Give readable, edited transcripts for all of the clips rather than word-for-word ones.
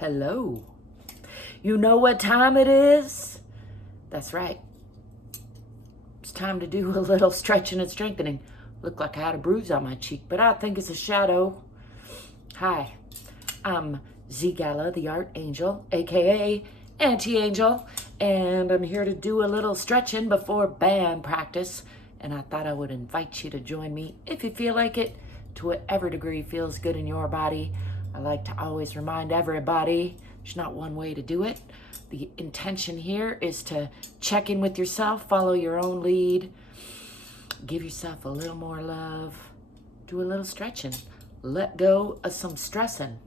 Hello. You know what time it is? That's right. It's time to do a little stretching and strengthening. Looked like I had a bruise on my cheek, but I think it's a shadow. Hi, I'm ZGALA, the Art Angel, aka Anti-Angel, and I'm here to do a little stretching before band practice. And I thought I would invite you to join me if you feel like it, to whatever degree feels good in your body. I like to always remind everybody there's not one way to do it. The intention here is to check in with yourself, follow your own lead, give yourself a little more love, do a little stretching, let go of some stressing,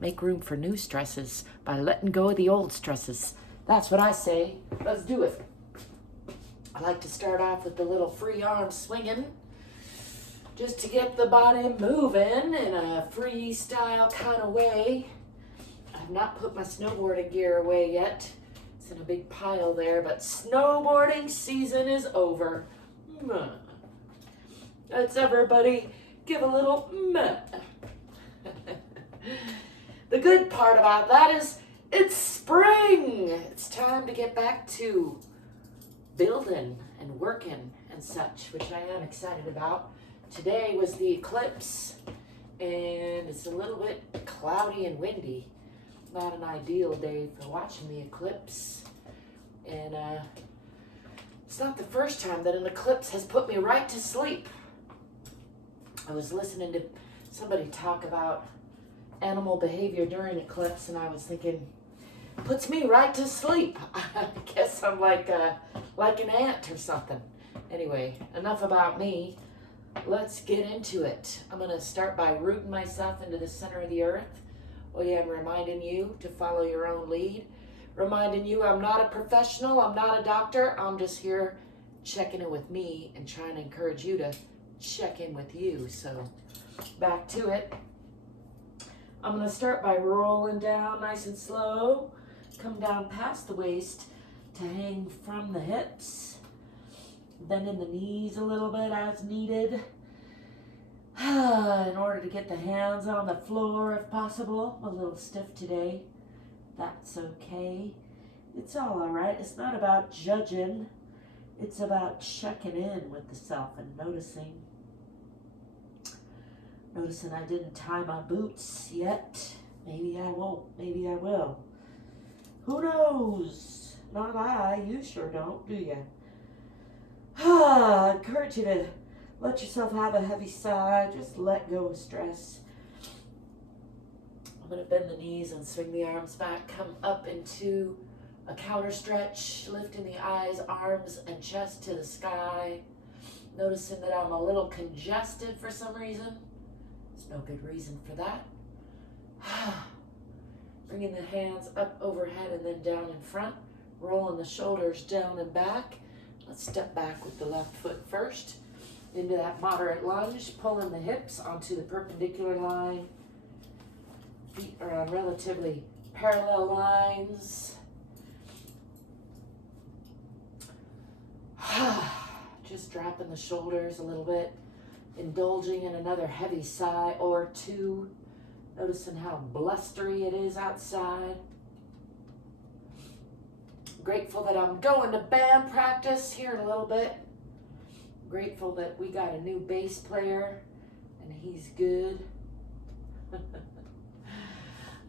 make room for new stresses by letting go of the old stresses. That's what I say. Let's do it. I like to start off with the little free arm swinging, just to get the body moving in a freestyle kind of way. I've not put my snowboarding gear away yet. It's in a big pile there, but snowboarding season is over. Let's everybody give a little meh. The good part about that is it's spring. It's time to get back to building and working and such, which I am excited about. Today was the eclipse, and it's a little bit cloudy and windy. Not an ideal day for watching the eclipse. And it's not the first time that an eclipse has put me right to sleep. I was listening to somebody talk about animal behavior during eclipse, and I was thinking, puts me right to sleep. I guess I'm like an ant or something. Anyway, enough about me. Let's get into it. I'm going to start by rooting myself into the center of the earth. Oh yeah, I'm reminding you to follow your own lead. Reminding you I'm not a professional, I'm not a doctor. I'm just here checking in with me and trying to encourage you to check in with you. So back to it. I'm going to start by rolling down nice and slow. Come down past the waist to hang from the hips. Bending the knees a little bit as needed. In order to get the hands on the floor if possible. I'm a little stiff today. That's okay. It's all right. It's not about judging. It's about checking in with the self and noticing. Noticing I didn't tie my boots yet. Maybe I won't. Maybe I will. Who knows? Not I. You sure don't, do you? I encourage you to let yourself have a heavy sigh. Just let go of stress. I'm going to bend the knees and swing the arms back. Come up into a counter stretch, lifting the eyes, arms, and chest to the sky. Noticing that I'm a little congested for some reason. There's no good reason for that. Bringing the hands up overhead and then down in front. Rolling the shoulders down and back. Let's step back with the left foot first into that moderate lunge, pulling the hips onto the perpendicular line. Feet are on relatively parallel lines. Just dropping the shoulders a little bit, indulging in another heavy sigh or two, noticing how blustery it is outside. Grateful that I'm going to band practice here in a little bit. Grateful that we got a new bass player and he's good. I'm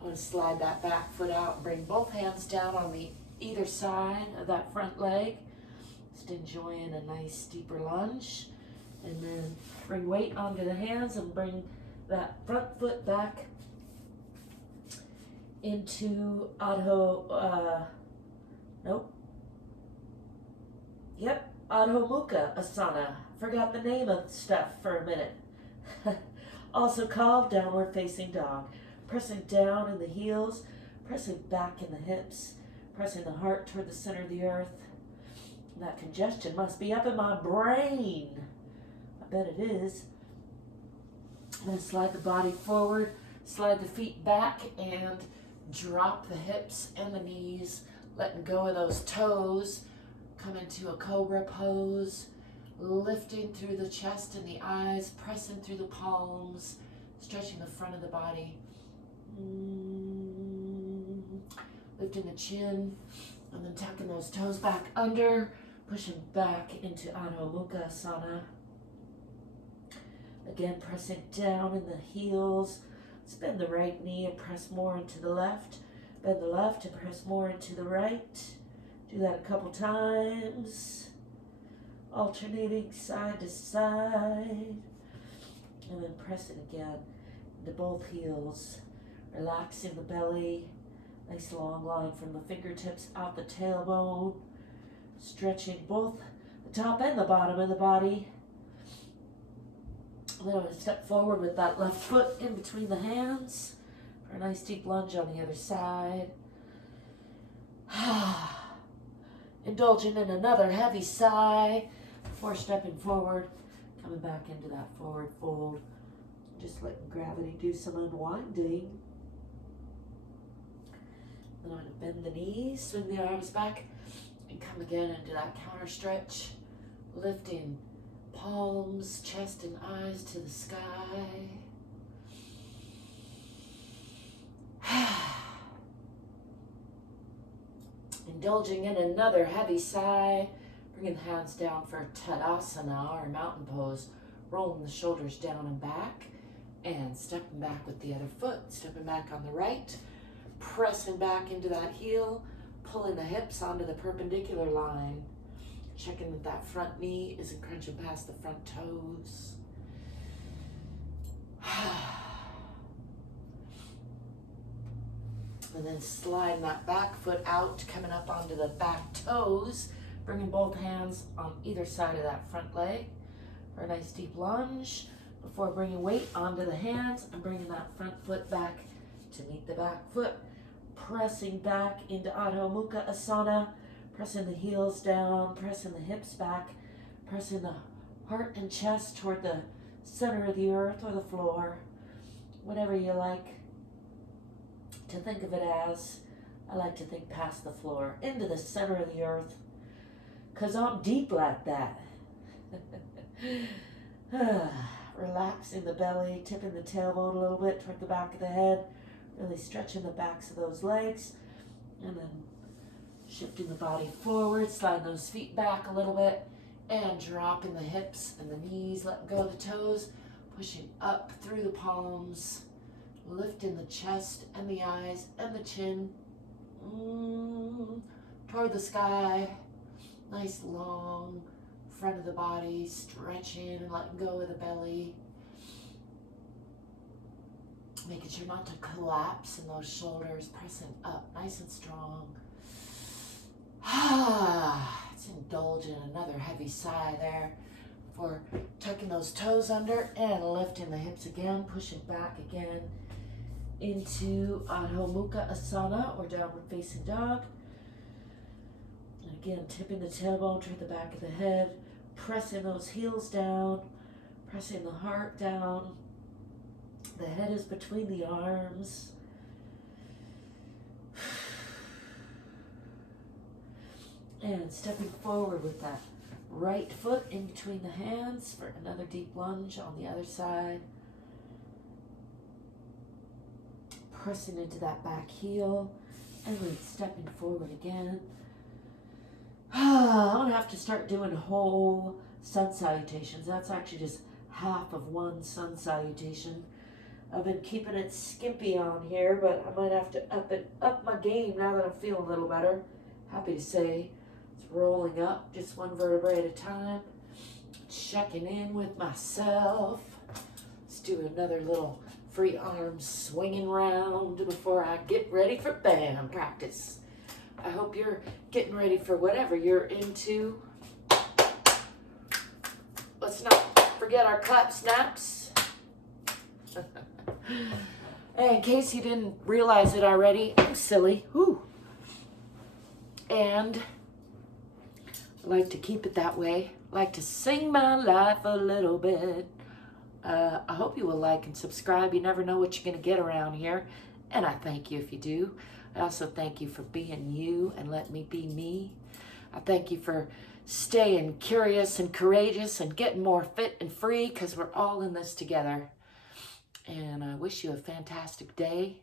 going to slide that back foot out and bring both hands down on the either side of that front leg. Just enjoying a nice steeper lunge. And then bring weight onto the hands and bring that front foot back into Adho Mukha Asana. Forgot the name of the stuff for a minute. Also called downward facing dog. Pressing down in the heels, pressing back in the hips, pressing the heart toward the center of the earth. And that congestion must be up in my brain. I bet it is. I'm going to slide the body forward, slide the feet back, and drop the hips and the knees, letting go of those toes. Come into a cobra pose, lifting through the chest and the eyes, pressing through the palms, stretching the front of the body. lifting the chin, and then tucking those toes back under, pushing back into Adho Mukha Asana. Again, pressing down in the heels. Let's bend the right knee and press more into the left. Bend the left and press more into the right. Do that a couple times. Alternating side to side. And then press it again into both heels. Relaxing the belly. Nice long line from the fingertips out the tailbone. Stretching both the top and the bottom of the body. Then I'm going to step forward with that left foot in between the hands for a nice deep lunge on the other side. Indulging in another heavy sigh before stepping forward, coming back into that forward fold. Just letting gravity do some unwinding. Then I'm going to bend the knees, swing the arms back, and come again into that counter stretch, lifting palms, chest, and eyes to the sky. Indulging in another heavy sigh, bringing the hands down for Tadasana, or mountain pose, rolling the shoulders down and back, and stepping back with the other foot, stepping back on the right, pressing back into that heel, pulling the hips onto the perpendicular line. Checking that that front knee isn't crunching past the front toes. And then sliding that back foot out, coming up onto the back toes, bringing both hands on either side of that front leg for a nice deep lunge before bringing weight onto the hands and bringing that front foot back to meet the back foot. Pressing back into Adho Mukha Asana. Pressing the heels down, pressing the hips back, pressing the heart and chest toward the center of the earth or the floor, whatever you like to think of it as. I like to think past the floor, into the center of the earth, because I'm deep like that. Relaxing the belly, tipping the tailbone a little bit toward the back of the head, really stretching the backs of those legs, and then shifting the body forward, sliding those feet back a little bit, and dropping the hips and the knees, letting go of the toes, pushing up through the palms, lifting the chest and the eyes and the chin toward the sky. Nice long front of the body, stretching and letting go of the belly. Making sure not to collapse in those shoulders, pressing up nice and strong. Let's indulge in another heavy sigh there before tucking those toes under and lifting the hips again, pushing back again into Adho Mukha Asana or downward facing dog. And again, tipping the tailbone toward the back of the head, pressing those heels down, pressing the heart down. The head is between the arms. And stepping forward with that right foot in between the hands for another deep lunge on the other side. Pressing into that back heel and then stepping forward again. I'm going to have to start doing whole sun salutations. That's actually just half of one sun salutation. I've been keeping it skimpy on here, but I might have to up my game now that I'm feeling a little better. Happy to say. Rolling up just one vertebrae at a time, checking in with myself. Let's do another little free arm swinging round before I get ready for band practice. I hope you're getting ready for whatever you're into. Let's not forget our clap snaps. And in case you didn't realize it already, I'm silly. Whew. And I like to keep it that way. I like to sing my life a little bit. I hope you will like and subscribe. You never know what you're going to get around here. And I thank you if you do. I also thank you for being you and letting me be me. I thank you for staying curious and courageous and getting more fit and free, because we're all in this together. And I wish you a fantastic day.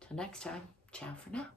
Till next time, ciao for now.